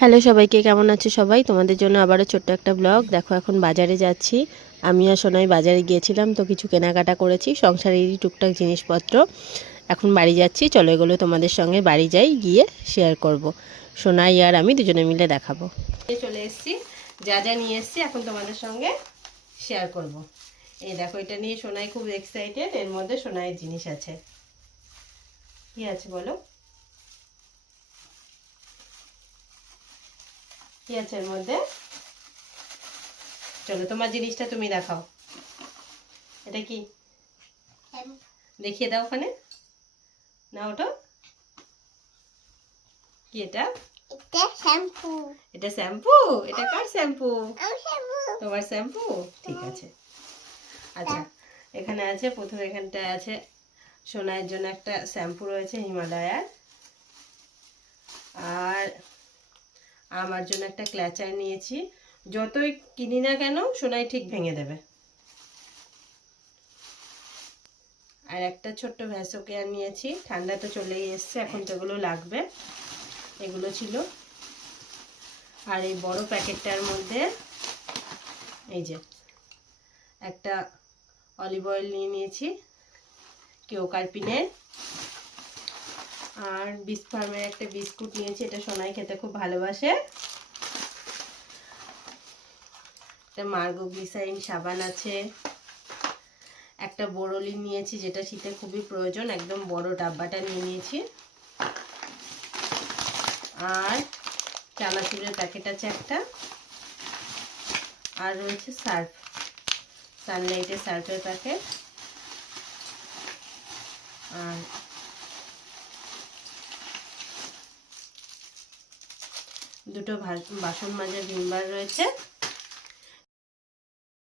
Hello সবাইকে, কেমন আছো সবাই? তোমাদের জন্য আবারও ছোট্ট একটা ব্লগ। দেখো এখন বাজারে যাচ্ছি। আমি আর সোনাই বাজারে গিয়েছিলাম, তো কিছু কেনাকাটা করেছি, সংসারেরই টুকটাক জিনিসপত্র। এখন বাড়ি যাচ্ছি, চলো এগুলো তোমাদের সঙ্গে বাড়ি যাই, গিয়ে শেয়ার করব। সোনাই আর আমি দুজনে মিলে দেখাবো। চলে এসেছি, যা যা নিয়ে এসেছি এখন তোমাদের সঙ্গে শেয়ার করব। এই দেখো, এটা নিয়ে সোনাই খুব এক্সাইটেড। এর মধ্যে সোনাইয়ের জিনিস আছে। কি আছে বলো? কি আছে এর মধ্যে? চলো তোমার জিনিসটা তুমি দেখাও। এটা কি দেখিয়ে দাও ওখানে। না ওটা কি? এটা শ্যাম্পু। এটা শ্যাম্পু? এটা কার শ্যাম্পু? তোমার শ্যাম্পু? ঠিক আছে। আচ্ছা, এখানে আছে, প্রথমে এখানটায় আছে সোনাইয়ের জন্য একটা শ্যাম্পু রয়েছে হিমালয়ার, আর আমার জন্য একটা ক্ল্যাচার নিয়েছি। যতই কিনি না কেন সোনাই ঠিক ভেঙে দেবে। আর একটা ছোট্ট ভ্যাসো কেয়ার নিয়েছি, ঠান্ডা তো চলেই এসছে, এখন তো এগুলো লাগবে। এগুলো ছিল। আর এই বড় প্যাকেটটার মধ্যে এই যে একটা অলিভ অয়েল নিয়ে নিয়েছি, কেওকারপিনের। আর বিস ফার্মের একটা বিস্কুট নিয়েছি, এটা সোনাই খেতে খুব ভালোবাসে। একটা মার্গো গ্লিসারিন সাবান আছে। একটা বোরোলিন নিয়েছি, যেটা শীতে খুবই প্রয়োজন, একদম বড় ডাব্বাটা নিয়ে নিয়েছি। আর চানাচুরের প্যাকেট আছে একটা। আর রয়েছে সার্ফ, সানলাইটের সার্ফের প্যাকেট। আর দুটো বাসন মাজার ভিম বার রয়েছে।